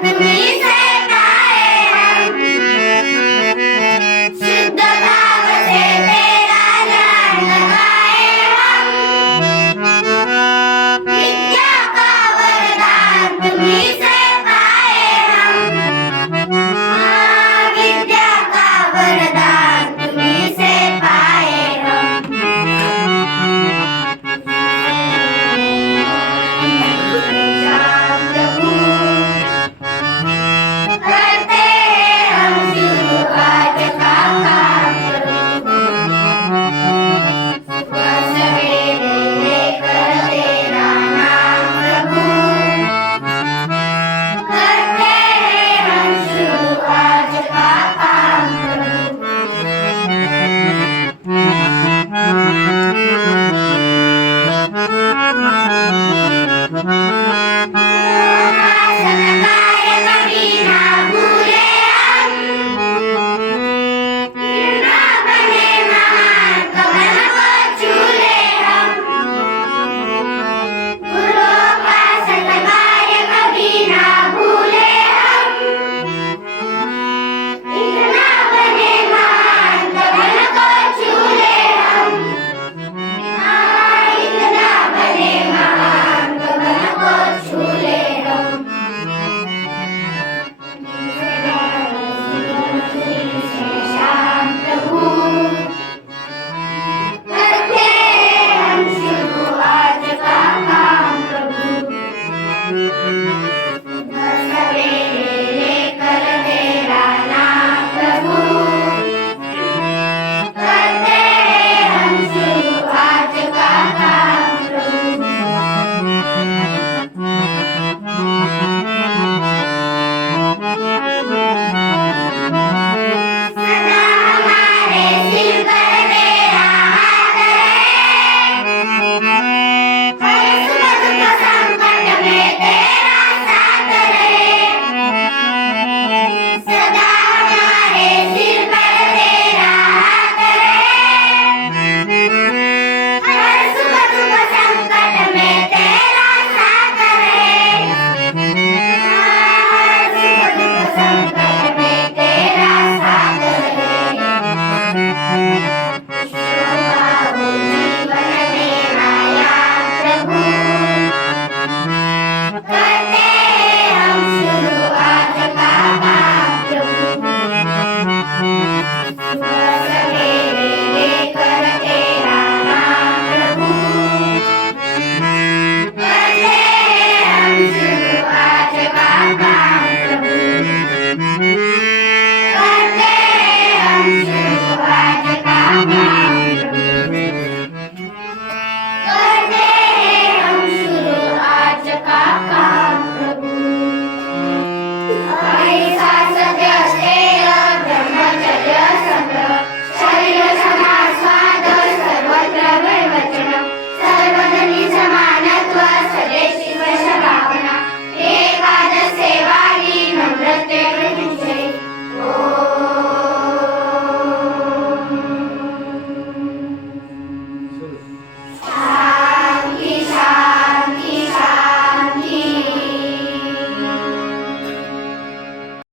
Thank you. Música